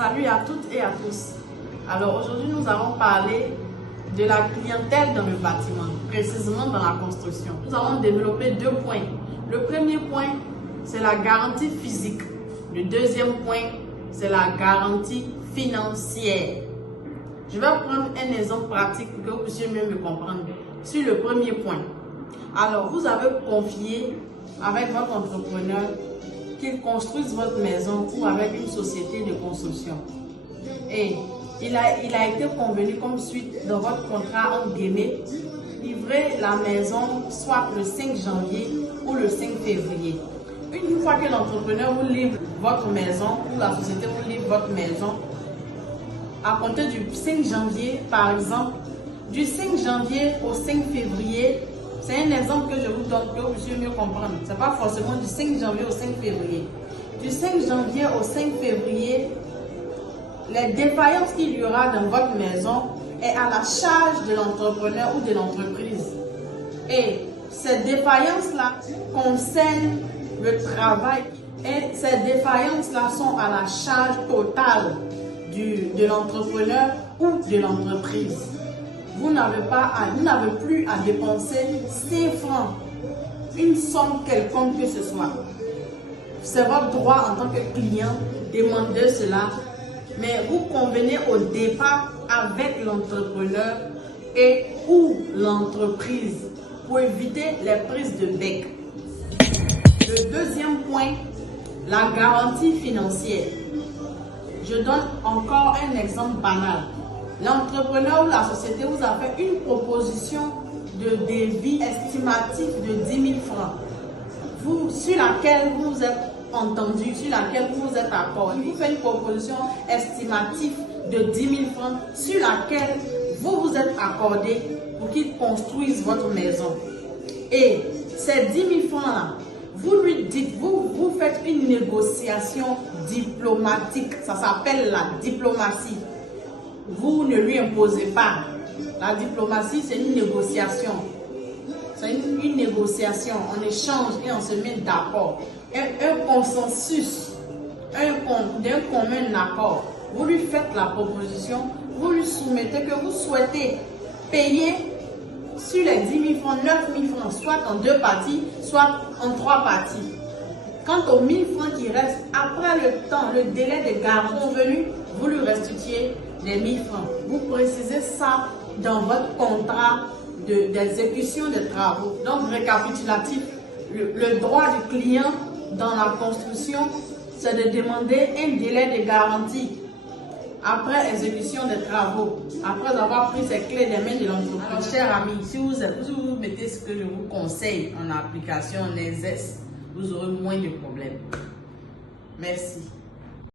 Salut à toutes et à tous. Alors aujourd'hui, nous allons parler de la clientèle dans le bâtiment, précisément dans la construction. Nous allons développer 2 points. Le premier point, c'est la garantie physique. Le deuxième point, c'est la garantie financière. Je vais prendre un exemple pratique pour que vous puissiez mieux me comprendre. Sur le premier point, alors vous avez confié avec votre entrepreneur qu'il construise votre maison ou avec une société de construction. Et il a été convenu comme suite dans votre contrat entre guillemets, livrer la maison soit le 5 janvier ou le 5 février. Une fois que l'entrepreneur vous livre votre maison ou la société vous livre votre maison, à compter du 5 janvier par exemple, du 5 janvier au 5 février, c'est un exemple que je vous donne pour que vous puissiez mieux comprendre. Ce n'est pas forcément du 5 janvier au 5 février. Du 5 janvier au 5 février, les défaillances qu'il y aura dans votre maison est à la charge de l'entrepreneur ou de l'entreprise. Et ces défaillances-là concernent le travail et ces défaillances-là sont à la charge totale de l'entrepreneur ou de l'entreprise. Vous n'avez plus à dépenser 5 francs, une somme quelconque que ce soit. C'est votre droit en tant que client de demander cela, mais vous convenez au départ avec l'entrepreneur et ou l'entreprise pour éviter les prises de bec. Le deuxième point, la garantie financière. Je donne encore un exemple banal. L'entrepreneur ou la société vous a fait une proposition de devis estimatif de 10 000 francs, sur laquelle vous vous êtes entendu, sur laquelle vous vous êtes accordé. Il vous fait une proposition estimative de 10 000 francs sur laquelle vous vous êtes accordé pour qu'il construise votre maison. Et ces 10 000 francs-là, vous lui dites, vous faites une négociation diplomatique, ça s'appelle la diplomatie. Vous ne lui imposez pas. La diplomatie, c'est une négociation. C'est une négociation. On échange et on se met d'accord. Un consensus, d'un commun accord. Vous lui faites la proposition, vous lui soumettez que vous souhaitez payer sur les 10 000 francs, 9 000 francs, soit en 2 parties, soit en 3 parties. Quant aux 1 000 francs qui restent, après le délai de garantie convenu, vous lui restituez les 1 000 francs. Vous précisez ça dans votre contrat d'exécution des travaux. Donc, récapitulatif, le droit du client dans la construction, c'est de demander un délai de garantie après exécution des travaux, après avoir pris ces clés des mains de l'entreprise. Chers amis, si vous mettez ce que je vous conseille en application, les S, vous aurez moins de problèmes. Merci.